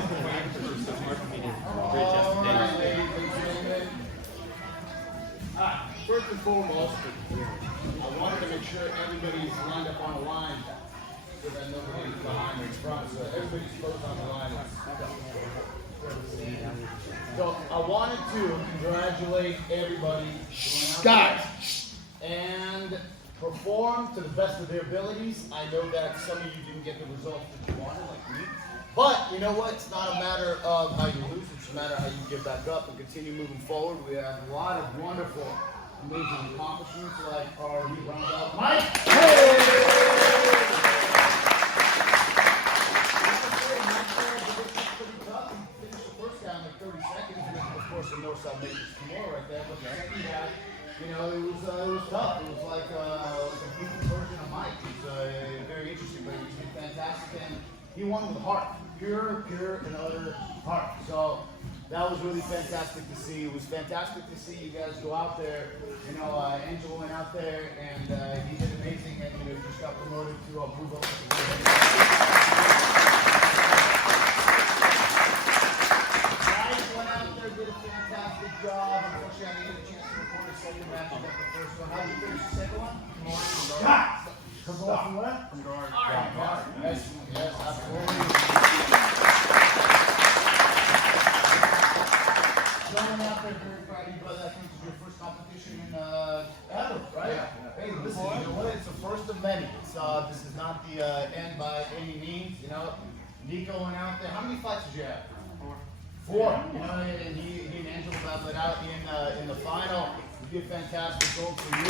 was the plan for Mark me to readjust the data. First and foremost, I wanted to make sure everybody's lined up on a line so that nobody's behind or in front, so everybody's both on the line. So I wanted to congratulate everybody Scott and perform to the best of their abilities. I know that some of you didn't get the results that you wanted, like me. But you know what? It's not a matter of how you lose. It's a matter of how you get back up and continue moving forward. We have a lot of wonderful, amazing accomplishments, like our new roundout Mike. Hey! The North-South Matrix tomorrow right there, but the second half, you know, it was tough. It was like a complete version of Mike. It was very interesting, but he did fantastic, and he won with heart, pure and utter heart. So that was really fantastic to see. It was fantastic to see you guys go out there. You know, Angelo went out there, and he did amazing, and you know, just got promoted to blue belt. Did a fantastic job. Unfortunately, I didn't get a chance to record a second match. I got the first one. How did you finish the second one? From guard. From where? From guard. All right. Guard. Yes, absolutely. Going out there, very proud of you, brother. I think this is your first competition in ever, right? Yeah. Hey, listen, you know what? It's the first of many. This is not the end by any means. You know, Neikko went out there. How many fights did you have? Four. You know, and he and Angelo battled it out in the final. You did fantastic goal for you.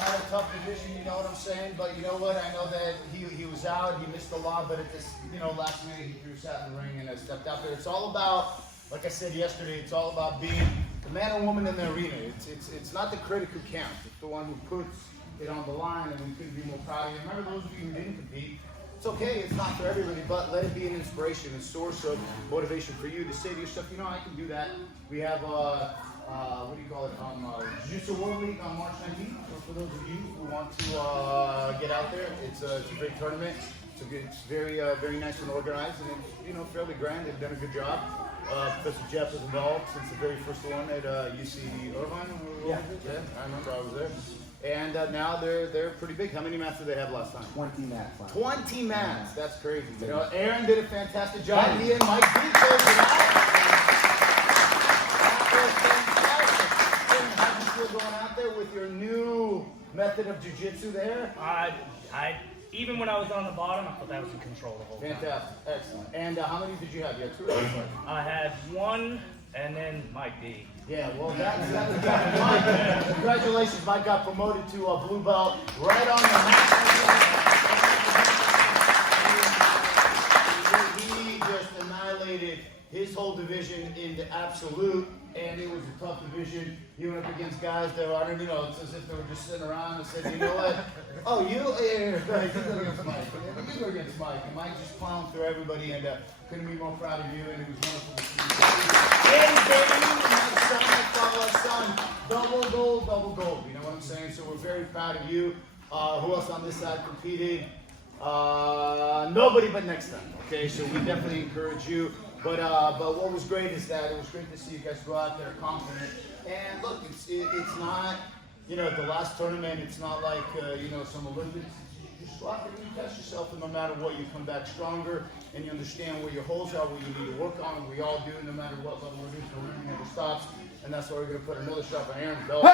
Had a tough division, you know what I'm saying? But you know what? I know that he was out, he missed a lot, but at this, you know, last minute he threw sat in the ring and stepped out there. It's all about, like I said yesterday, it's all about being the man or woman in the arena. It's not the critic who counts. It's the one who puts it on the line, and we couldn't be more proud of you. Remember those of you who didn't compete? It's okay, it's not for everybody, but let it be an inspiration, a source of motivation for you to say to yourself, you know, I can do that. We have, what do you call it, Jitsu World League on March 19th. So for those of you who want to get out there, it's a great tournament. It's very nice and organized, and it's, you know, fairly grand. They've done a good job. Professor Jeff was involved since the very first one at UC Irvine. Yeah, I remember I was there. And now they're pretty big. How many mats did they have last time? 20 mats. 20 mats. That's crazy. You know, Aaron did a fantastic job. He and Mike did close it out. That was fantastic. How do you feel going out there with your new method of jiu-jitsu there? Even when I was on the bottom, I thought I was in control the whole time. Fantastic. Excellent. And how many did you have? You had two? I had one, and then Mike D. Yeah, well, Mike. Congratulations, Mike got promoted to a blue belt right on the hat. He just annihilated his whole division into absolute, and it was a tough division. He went up against guys that were, you know, it's as if they were just sitting around and said, you know what? Oh, you go against Mike. You go against Mike. And Mike just plowed through everybody, and couldn't be more proud of you, and it was wonderful to see you. And son, double gold. You know what I'm saying? So we're very proud of you. Who else on this side competed? Nobody but next time. Okay, so we definitely encourage you. But what was great is that it was great to see you guys go out there confident. And look, it's not, you know, the last tournament. It's not like you know, some Olympics. You just go out there and you test yourself, and no matter what, you come back stronger, and you understand where your holes are, where you need to work on. And we all do, no matter what level it is. The learning never stops. And that's why we're going to put another shot on Aaron's belt.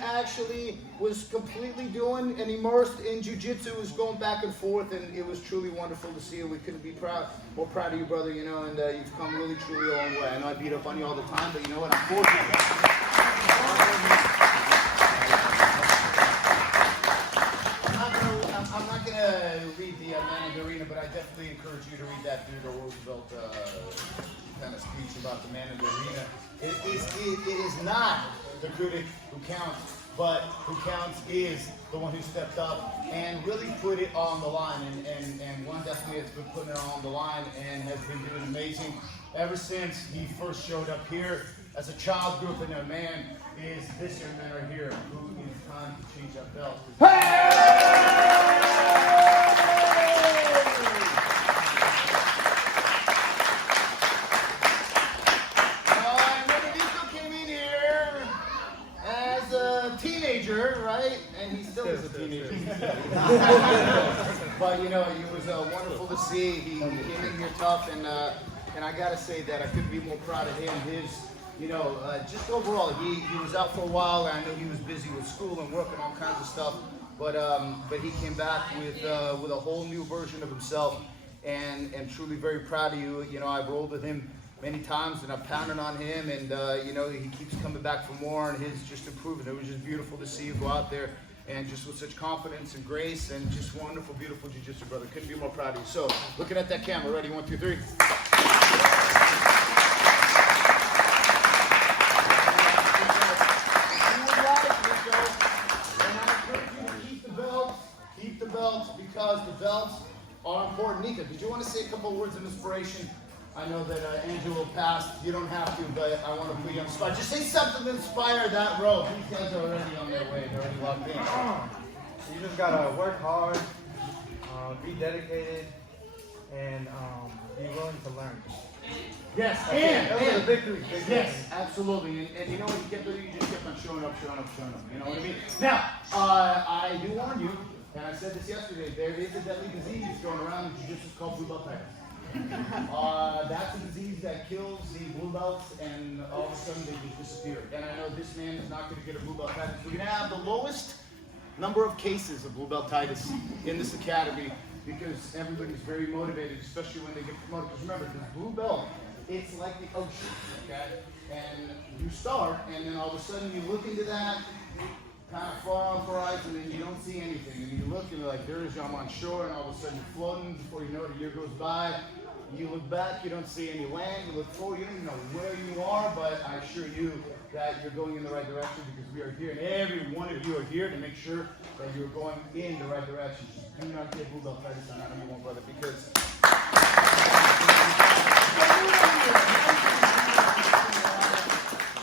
Actually was completely doing and immersed in jiu-jitsu, was going back and forth, and it was truly wonderful to see. We couldn't be more proud of you, brother, you know, and you've come really, truly a long way. I know I beat up on you all the time, but you know what, I'm fortunate. I'm not gonna read the man in the arena, but I definitely encourage you to read that Theodore Roosevelt kind of speech about the man in the arena. It is not the critic who counts, but who counts is the one who stepped up and really put it on the line. And one definitely has been putting it on the line and has been doing amazing ever since he first showed up here as a child group. And a man is this young man right here who is time to change that belt. Right? And he still is a teenager. But you know, it was wonderful to see. He came in here tough, and I gotta say that I couldn't be more proud of him. His, you know, just overall, he was out for a while. I know he was busy with school and work and all kinds of stuff, but he came back with a whole new version of himself, and truly very proud of you. You know, I've rolled with him many times, and I've pounded on him, and you know, he keeps coming back for more, and his just improving. It was just beautiful to see you go out there and just with such confidence and grace, and just wonderful, beautiful jiu-jitsu, brother. Couldn't be more proud of you. So, looking at that camera, ready? 1, 2, 3. And I encourage you to keep the belts, because the belts are important. Neikko, did you want to say a couple of words of inspiration? I know that Angelo passed. You don't have to, but I want to put you on the spot. Just say something to inspire that row. These guys are already on their way. They're already locked in. You just gotta work hard, be dedicated, and be willing to learn. Yes, Those are the big three. Yes, absolutely. And you know when you get there, you just keep on showing up. You know what I mean? Now, I do warn you, and I said this yesterday, there is a deadly disease going around in jiu-jitsu called blue belt tigers. That's a disease that kills the blue belts, and all of a sudden they just disappear. And I know this man is not going to get a blue beltitis. We're going to have the lowest number of cases of blue beltitis in this academy, because everybody's very motivated, especially when they get promoted. Because remember, this blue belt, it's like the ocean, okay? And you start, and then all of a sudden you look into that kind of far off horizon, and you don't see anything. And you look, and you're like, there is, I'm on shore, and all of a sudden you're floating. Before you know it, a year goes by. You look back, you don't see any land. You look forward, you don't even know where you are, but I assure you that you're going in the right direction, because we are here, and every one of you are here to make sure that you're going in the right direction. Just do not get blue beltitis on anyone, brother, because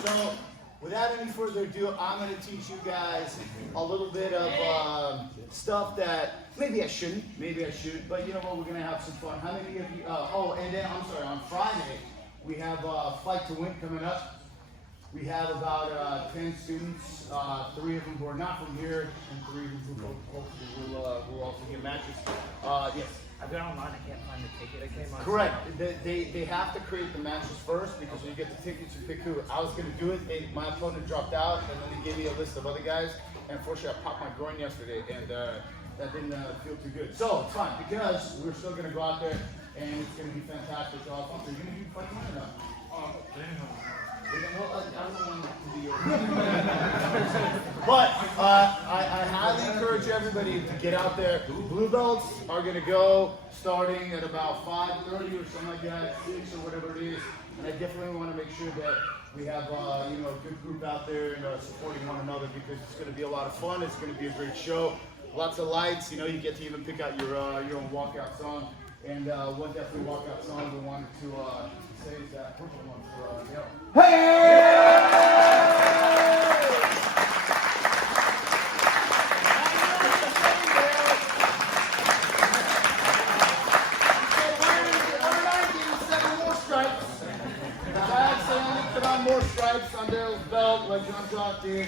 so, without any further ado, I'm going to teach you guys a little bit of stuff that maybe I shouldn't, but you know what, we're going to have some fun. How many of you, and then, I'm sorry, on Friday, we have Fight to Win coming up. We have about 10 students, 3 of them who are not from here, and 3 of them who hopefully will also get matches. Yes. I've been online, I can't find the ticket. I came on. Correct. They have to create the matches first, because when you get the tickets, you pick who. I was going to do it, my opponent dropped out, and then they gave me a list of other guys. And unfortunately, I popped my groin yesterday, and that didn't feel too good. So it's fine, because we're still going to go out there, and it's going to be fantastic. So are you going to do Fight to Win or not? But I highly encourage everybody to get out there. Blue belts are going to go starting at about 5:30 or something like that, 6 or whatever it is. And I definitely want to make sure that we have you know, a good group out there and supporting one another, because it's going to be a lot of fun. It's going to be a great show. Lots of lights. You know, you get to even pick out your own walkout song. And one definitely walkout song we wanted to say is that purple one for Neil. More stripes on Darryl's belt, like John Jock did,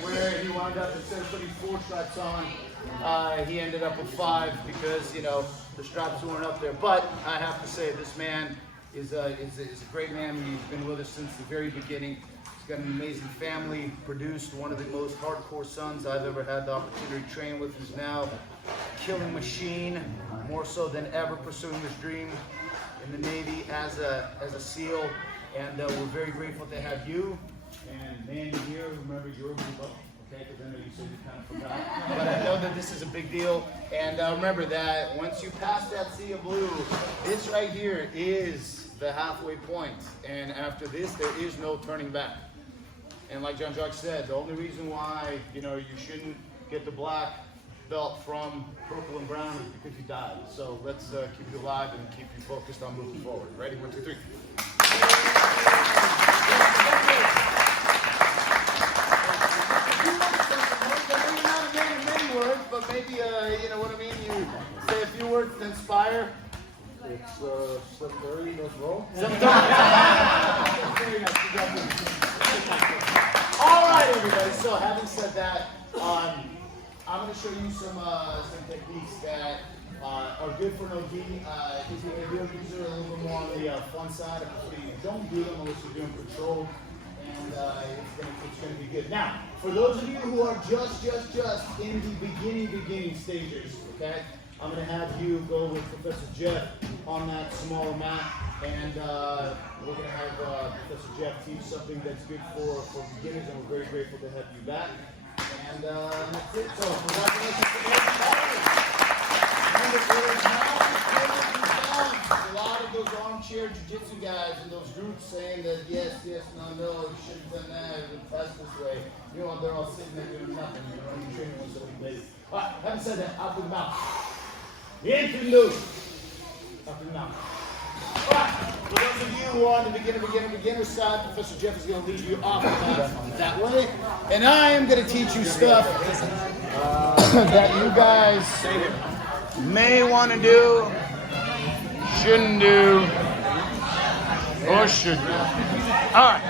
where he wound up, instead of putting 4 stripes on, he ended up with 5, because, you know, the stripes weren't up there. But I have to say, this man is a great man. He's been with us since the very beginning. He's got an amazing family, produced one of the most hardcore sons I've ever had the opportunity to train with, who's now a killing machine, more so than ever pursuing his dream in the Navy as a SEAL. And we're very grateful to have you. And Mandy here, remember your blue belt, okay? Because I know you said you kind of forgot. But I know that this is a big deal. And remember that once you pass that sea of blue, this right here is the halfway point. And after this, there is no turning back. And like John Jacques said, the only reason why, you know, you shouldn't get the black belt from purple and brown is because you died. So let's keep you alive and keep you focused on moving forward. Ready? 1, 2, 3. But maybe, you know what I mean, you say a few words to inspire. It's 7:30, let's roll. All right, everybody. So having said that, I'm going to show you some techniques that are good for no gi. These are a little bit more on the fun side. You don't do them unless you're doing control, and it's going to be good. Now, for those of you who are just in the beginning stages, okay, I'm going to have you go with Professor Jeff on that smaller mat, and we're going to have Professor Jeff teach something that's good for beginners, and we're very grateful to have you back. And that's it. So, congratulations to everybody. A lot of those armchair jiu-jitsu guys in those groups saying that yes, no, you should have done that, and that's this way. You know, they're all sitting there doing nothing. You know, you're training with something later. All right, having said that, out through the mouth. In through the nose. Out through the mouth. All right, for those of you who are on the beginner side, Professor Jeff is going to lead you off the mat that way. And I am going to teach you stuff that you guys may want to do, shouldn't do, or should do. All right.